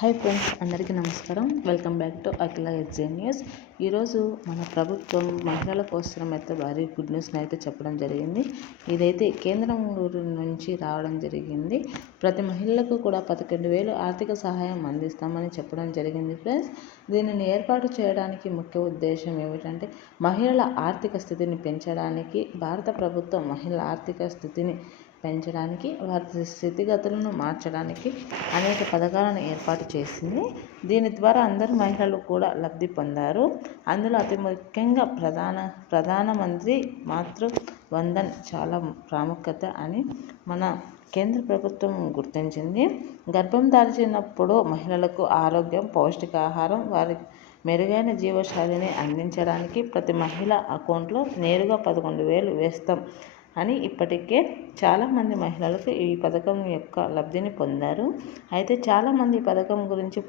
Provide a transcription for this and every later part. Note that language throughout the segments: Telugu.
హాయ్ ఫ్రెండ్స్, అందరికీ నమస్కారం. Welcome back to Akhila SJ news. ఈరోజు మన ప్రభుత్వం మహిళల కోసం అయితే భారీ గుడ్ న్యూస్ని అయితే చెప్పడం జరిగింది. ఇదైతే కేంద్రం నుంచి రావడం జరిగింది. ప్రతి మహిళలకు కూడా 11,000 ఆర్థిక సహాయం అందిస్తామని చెప్పడం జరిగింది ఫ్రెండ్స్. దీనిని ఏర్పాటు చేయడానికి ముఖ్య ఉద్దేశం ఏమిటంటే మహిళల ఆర్థిక స్థితిని పెంచడానికి, భారత ప్రభుత్వం మహిళల ఆర్థిక స్థితిని పెంచడానికి, వారి స్థితిగతులను మార్చడానికి అనేక పథకాలను ఏర్పాటు చేసింది. దీని ద్వారా అందరు మహిళలు కూడా లబ్ధి పొందారు. అందులో అతి ముఖ్యంగా ప్రధానమంత్రి మాతృ వందన్ చాలా ప్రాముఖ్యత అని మన కేంద్ర ప్రభుత్వం గుర్తించింది. గర్భం దాల్చినప్పుడు మహిళలకు ఆరోగ్యం, పౌష్టికాహారం, వారి మెరుగైన జీవశైలిని అందించడానికి ప్రతి మహిళ అకౌంట్లో నేరుగా 11,000 వేస్తాం అని ఇప్పటికే చాలామంది మహిళలకు ఈ పథకం యొక్క లబ్ధిని పొందారు. అయితే చాలామంది ఈ పథకం గురించి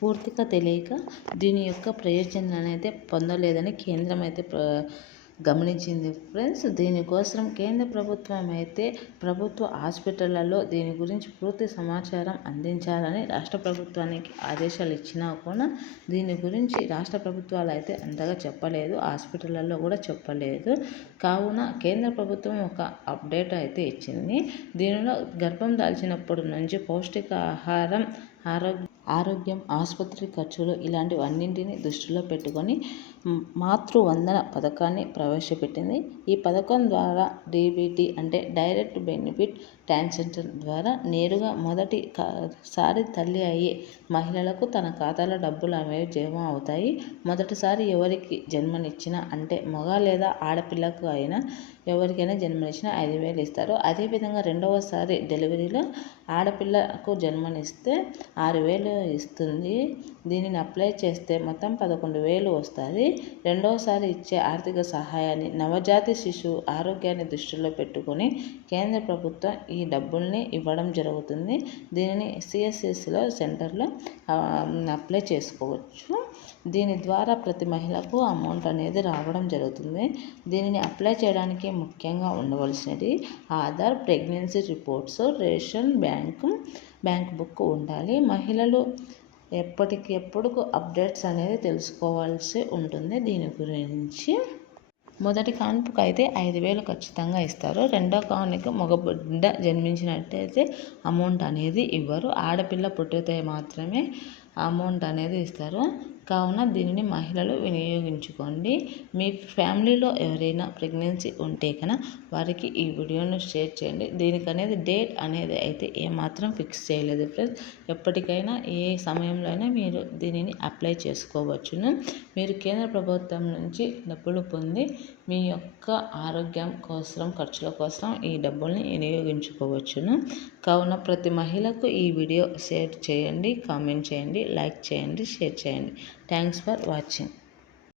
పూర్తిగా తెలియక దీని యొక్క ప్రయోజనాన్ని అయితే పొందలేదని కేంద్రం అయితే గమనించింది ఫ్రెండ్స్. దీనికోసం కేంద్ర ప్రభుత్వం అయితే ప్రభుత్వ హాస్పిటళ్లలో దీని గురించి పూర్తి సమాచారం అందించాలని రాష్ట్ర ప్రభుత్వానికి ఆదేశాలు ఇచ్చినా కూడా దీని గురించి రాష్ట్ర ప్రభుత్వాలు అయితే అంతగా చెప్పలేదు, హాస్పిటళ్లలో కూడా చెప్పలేదు. కావున కేంద్ర ప్రభుత్వం ఒక అప్డేట్ అయితే ఇచ్చింది. దీనిలో గర్భం దాల్చినప్పటి నుంచి పౌష్టికాహారం, ఆరోగ్యం, ఆసుపత్రి ఖర్చులు ఇలాంటివన్నింటినీ దృష్టిలో పెట్టుకొని మాతృవందన పథకాన్ని ప్రవేశపెట్టింది. ఈ పథకం ద్వారా డీబీటీ అంటే డైరెక్ట్ బెనిఫిట్ ట్రాన్స్ఫర్ ద్వారా నేరుగా మొదటిసారి తల్లి అయ్యే మహిళలకు తన ఖాతాలో డబ్బులు అనేవి జమ అవుతాయి. మొదటిసారి ఎవరికి జన్మనిచ్చినా అంటే మగ లేదా ఆడపిల్లకు అయినా ఎవరికైనా జన్మనిచ్చినా 5,000 ఇస్తారు. అదేవిధంగా రెండవసారి డెలివరీలో ఆడపిల్లకు జన్మనిస్తే 6,000 ఇస్తుంది. దీనిని అప్లై చేస్తే మొత్తం 11,000 వస్తుంది. రెండవసారి ఇచ్చే ఆర్థిక సహాయాన్ని నవజాత శిశువు ఆరోగ్యాన్ని దృష్టిలో పెట్టుకొని కేంద్ర ప్రభుత్వం ఈ డబ్బుల్ని ఇవ్వడం జరుగుతుంది. దీనిని సిఎస్సిలో సెంటర్లో అప్లై చేసుకోవచ్చు. దీని ద్వారా ప్రతి మహిళకు అమౌంట్ అనేది రావడం జరుగుతుంది. దీనిని అప్లై చేయడానికి ముఖ్యంగా ఉండవలసినది Aadhaar, pregnancy reports, ration, bank book ఉండాలి. మహిళలు ఎప్పటికెప్పుడు అప్డేట్స్ అనేది తెలుసుకోవాల్సి ఉంటుంది. దీని గురించి మొదటి కాన్పుకు అయితే 5,000 ఖచ్చితంగా ఇస్తారు. రెండో కానుక మగ బిడ్డ జన్మించినట్టయితే అమౌంట్ అనేది ఇవ్వరు. ఆడపిల్ల పుట్టితే మాత్రమే అమౌంట్ అనేది ఇస్తారు. కావున దీనిని మహిళలు వినియోగించుకోండి. మీ ఫ్యామిలీలో ఎవరైనా ప్రెగ్నెన్సీ ఉంటే కనుక వారికి ఈ వీడియోను షేర్ చేయండి. దీనికి అనేది డేట్ అనేది అయితే ఏమాత్రం ఫిక్స్ చేయలేదు ఫ్రెండ్స్. ఎప్పటికైనా ఏ సమయంలో అయినా మీరు దీనిని అప్లై చేసుకోవచ్చును. మీరు కేంద్ర ప్రభుత్వం నుంచి డబ్బులు పొంది మీ యొక్క ఆరోగ్యం కోసం, ఖర్చుల కోసం ఈ డబ్బుల్ని వినియోగించుకోవచ్చును. కావున ప్రతి మహిళకు ఈ వీడియో షేర్ చేయండి, కామెంట్ చేయండి, లైక్ చేయండి, షేర్ చేయండి. Thanks for watching.